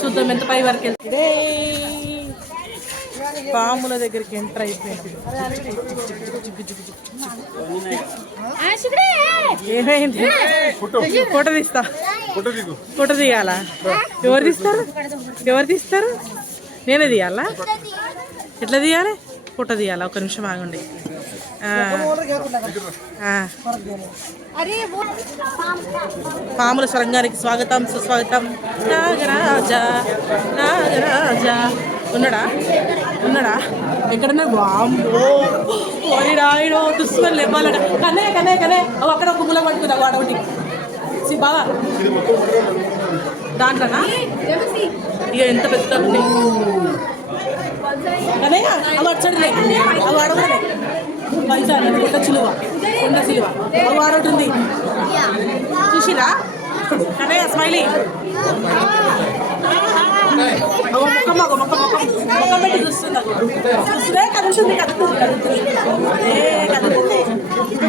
చూద్దాం ఎంత పై వరకు వెళ్తే పాముల దగ్గరికి ఎంటర్ అయిపోయింది ఏమైంది? ఫోటో. తీస్తా. ఫోటో తీయాలా? ఎవరు తీస్తారు? ఎవరు తీస్తారు? నేనే తీయాలా. ఎట్లా తీయాలి? ఫోటో తీయాలా? ఒక నిమిషం ఆగండి. పాముల స్వరంగానికి స్వాగతం సుస్వాగతం నాగరాజ నాగరాజ ఉన్నాడా ఉన్నాడా ఎక్కడన్నా ఓరి రాయుడు దుస్మని లేపాలట కనే కనే కనే అక్కడ ఒక ముల పట్టుకున్నా వాడొకటి సి బావా దాంట్లోనా ఇక ఎంత పెద్ద ఉంది. కనే అవి వచ్చాడులే అవి అడగలే పైసా కొండ చిలువ కొండ చిలువ. అవి ఉంది చూసిరా? కదే స్మైలీ. ఒక ముఖం ఒక ముఖం ముఖం. ముఖం పెట్టి చూస్తుంది? అది. చూస్తుందే కదులుతుంది కదులుతుంది కదులుతుంది. ఏ కదులుతుంది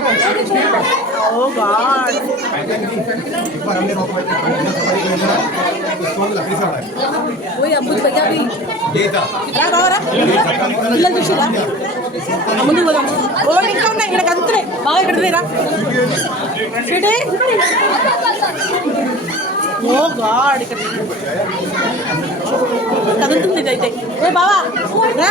ఓ గాడ్ ఓయ్ అమ్ముడు పంజాబీ రా రావరా పిల్లలు చూసిరా ఆ ముందు పోదాం ఓ ఇంకా ఉన్నాయి ఇక్కడ కదులుతున్నాయి బాగా ఇక్కడ రా స్వీటీ ఓ గాడ్ ఇక్కడ కదులుతుంది ఇదైతే ఏ బావా రా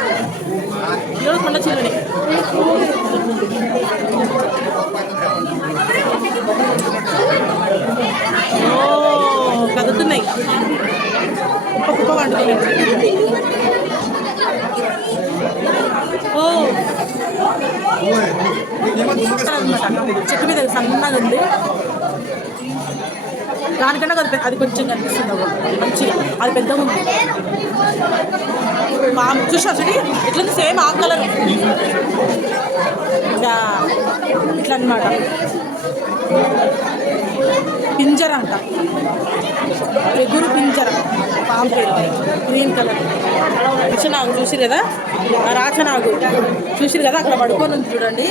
చెట్టు మీద సన్నగా ఉంది దానికన్నా అది అది కొంచెం కనిపిస్తుంది మంచి మంచిగా అది పెద్దగా ఉంది పాము చూసా చూడి ఇట్లా సేమ్ ఆ కలర్ ఇంకా ఇట్లా అనమాట పింజర అంట ఎగురు పింజర పాము గ్రీన్ కలర్ రాచనాగు చూసిరు కదా? ఆ రాచనాగు చూసిరు కదా? అక్కడ పడుకొని ఉంది చూడండి.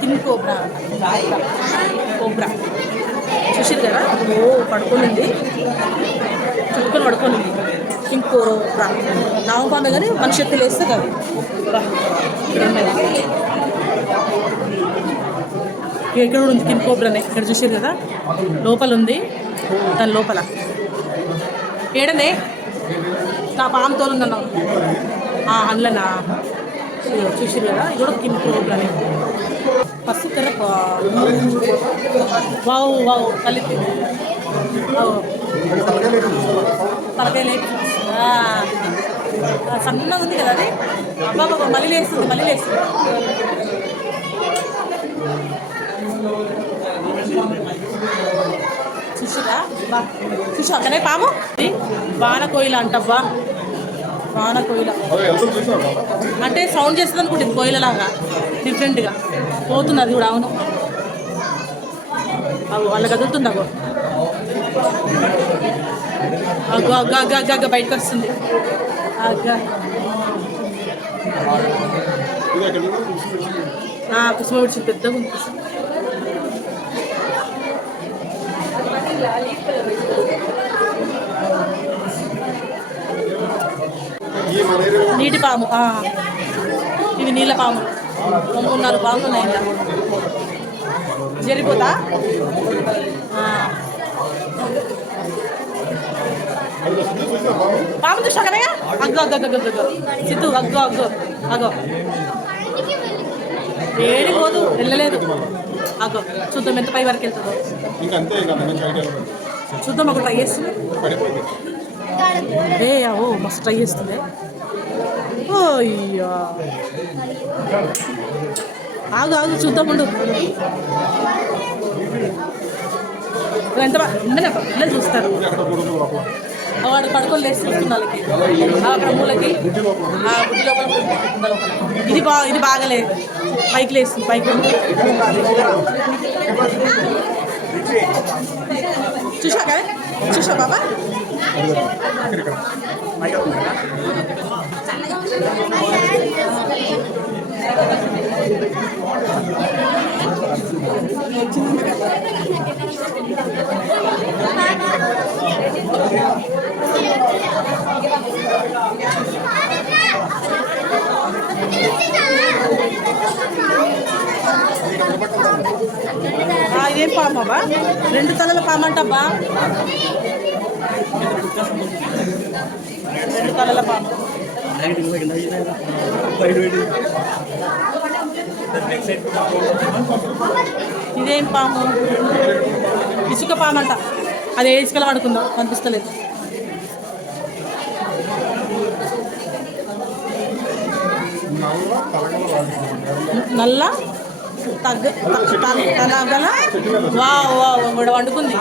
కింగ్ కోబ్రా కోబ్రా చూసిరు కదా? ఓ పడుకొని ఉంది. చుట్టుకొని పడుకొని ఉంది. కింగ్ కోబ్రా నామపాము కానీ మనిషి ఎత్తులు వేస్తే కదా. బా, ఇక్కడ ఇక్కడ కూడా ఉంది కింగ్ కోబ్రానే ఇక్కడ చూసారు కదా? లోపల ఉంది. దాని లోపల. ఏడనే పాము తోలుందన్న అందులోనా? ఇదిగో చూసారు కదా ఇది. కూడా కింగ్ కోబ్రానే తెర వావ్ వావ్ కలిపి వావ్. తలకాయ లేపి సన్నగా ఉంది కదా అది? బాబా మళ్ళీ లేస్తుంది మళ్ళీ లేస్తుంది. చూసి అక్కడే పాము? వాన కోయిల అంటబ్బా. వాన కోయిల అంటే సౌండ్ చేస్తుంది అనుకుంటుంది కోయిలలాగా డిఫరెంట్గా పోతుంది అది కూడా అవును. అవు వాళ్ళ కదులుతుంది అగో. అగ్గో అగ్గ అగ్గ అగ్గ అగ్గ బయటకు వస్తుంది. అగ్గ కుసుమ విడిచి పెద్దగా ఉంది. నీటి పాము ఆ. ఇవి నీళ్ళ పాము. మూడు నాలుగు పాములు ఉన్నాయి జరిపోతా పాము చూసా కదయా అగ్గు అగ్గ అగ్గ అగ్గ. సిద్ధు అగ్గో అగ్గో ఏడి పోదు వెళ్ళలేదు. అగ్గో చూద్దాం ఎంత పై వరకు వెళ్తుందో చూద్దాం ఒక ట్రై చేస్తుంది ఏ ఓ మస్తు ట్రై చేస్తుంది ఓ అయ్యా ఆగు ఆగు చూద్దాం ఉండు ఎంత ఉండలే చూస్తారు అక్కడ కూడా లోపల ఆ వాడు పడుకొని లేసి వాళ్ళకి అక్కడ మూలకి ఆ గుడి లోపల కుండ లోపల. ఇది బా ఇది బాగలే పైకి లేస్తుంది పైకి చూసా కదా చూసా బాబా ఆ, ఏం పాము అబ్బా? రెండు తలల పాము అంటబ్బా రెండు తలల పాము. ఇదేం పాము? ఇసుక పాము అంట అది ఏ ఇసుకలు పడుకుందాం కనిపిస్తలేదు. నల్ల? తగ్గ తగల వా వా వండుకుంది.